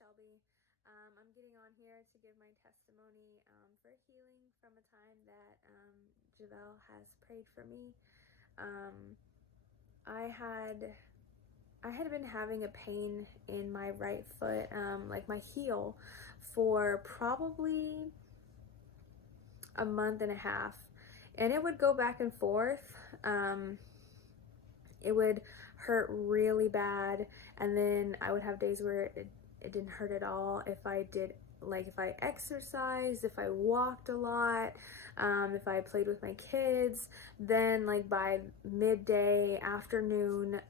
Shelby. I'm getting on here to give my testimony for healing from a time that Jivel has prayed for me. I had been having a pain in my right foot, like my heel, for probably a month and a half, and it would go back and forth. It would hurt really bad, and then I would have days where it didn't hurt at all. If I exercised, if I walked a lot, if I played with my kids, then like by midday, afternoon,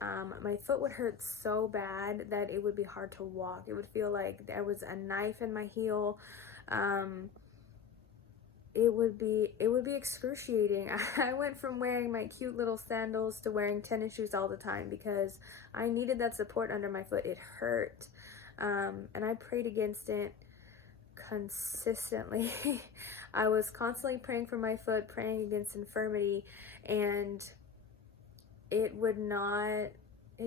my foot would hurt so bad that it would be hard to walk. It would feel like there was a knife in my heel. It would be excruciating. I went from wearing my cute little sandals to wearing tennis shoes all the time because I needed that support under my foot. It hurt. And I prayed against it consistently. I was constantly praying for my foot, praying against infirmity, and it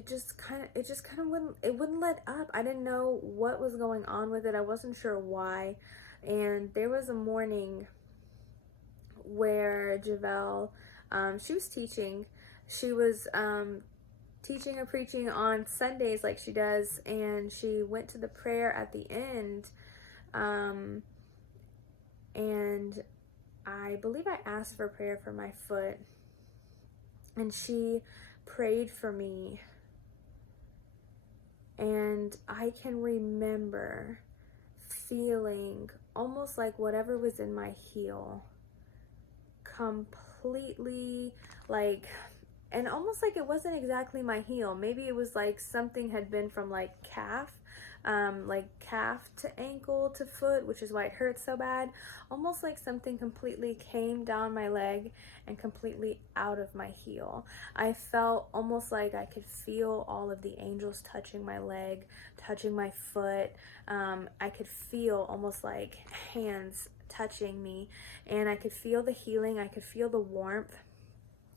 just kind of wouldn't let up. I didn't know what was going on with it. I wasn't sure why. And there was a morning where Jivel, she was teaching. She was teaching or preaching on Sundays like she does, and she went to the prayer at the end, and I believe I asked for prayer for my foot, and she prayed for me, and I can remember feeling almost like whatever was in my heel completely, like, and almost like it wasn't exactly my heel. Maybe it was like something had been from like calf to ankle to foot, which is why it hurts so bad. Almost like something completely came down my leg and completely out of my heel. I felt almost like I could feel all of the angels touching my leg, touching my foot. I could feel almost like hands touching me, and I could feel the healing. I could feel the warmth.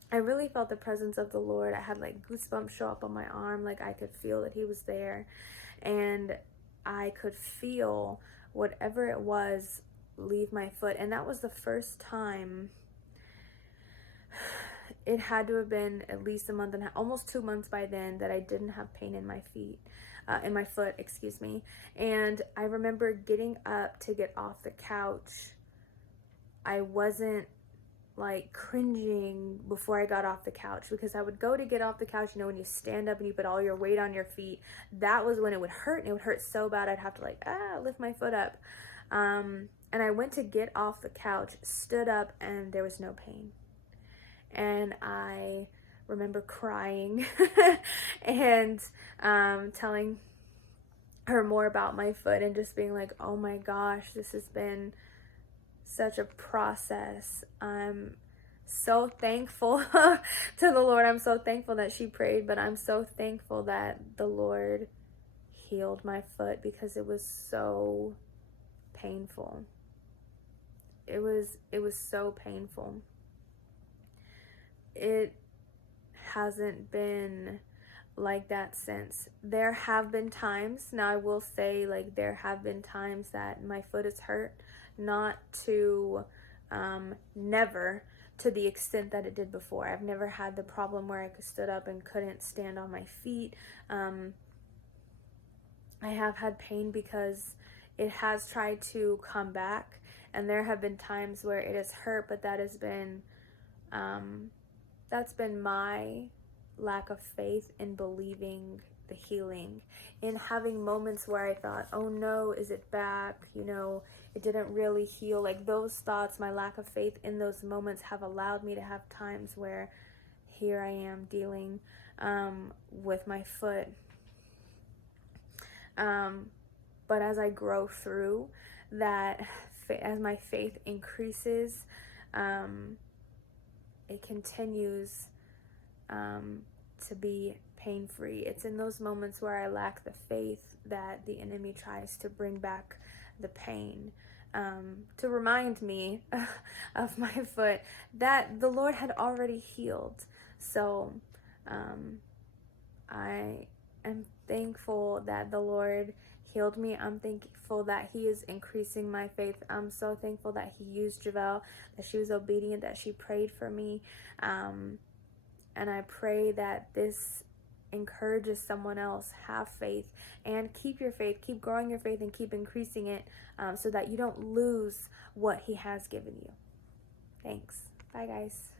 I really felt the presence of the Lord. I had like goosebumps show up on my arm. Like I could feel that he was there, and I could feel whatever it was leave my foot. And that was the first time. It had to have been at least a month and a half, almost 2 months by then, that I didn't have pain in my foot, excuse me. And I remember getting up to get off the couch. I wasn't like cringing before I got off the couch, because I would go to get off the couch, you know, when you stand up and you put all your weight on your feet, that was when it would hurt, and it would hurt so bad I'd have to like lift my foot up. And I went to get off the couch, stood up, and there was no pain. And I remember crying and telling her more about my foot, and just being like, oh my gosh, this has been such a process. I'm so thankful to the Lord. I'm so thankful that she prayed, but I'm so thankful that the Lord healed my foot, because it was so painful. It was so painful. It hasn't been like that since. There have been times, now I will say, like, there have been times that my foot is hurt, not to never to the extent that it did before. I've never had the problem where I could stood up and couldn't stand on my feet. I have had pain because it has tried to come back, and there have been times where it has hurt, but that has been that's been my lack of faith in believing the healing, in having moments where I thought, oh no, is it back? You know, it didn't really heal. Like those thoughts, my lack of faith in those moments have allowed me to have times where here I am dealing with my foot. But as I grow through that, as my faith increases, it continues to be pain-free. It's in those moments where I lack the faith that the enemy tries to bring back the pain, to remind me of my foot that the Lord had already healed. So I am thankful that the Lord healed me. I'm thankful that He is increasing my faith. I'm so thankful that He used Jivel, that she was obedient, that she prayed for me. And I pray that this encourages someone else. Have faith and keep your faith, keep growing your faith, and keep increasing it, so that you don't lose what He has given you. Thanks. Bye, guys.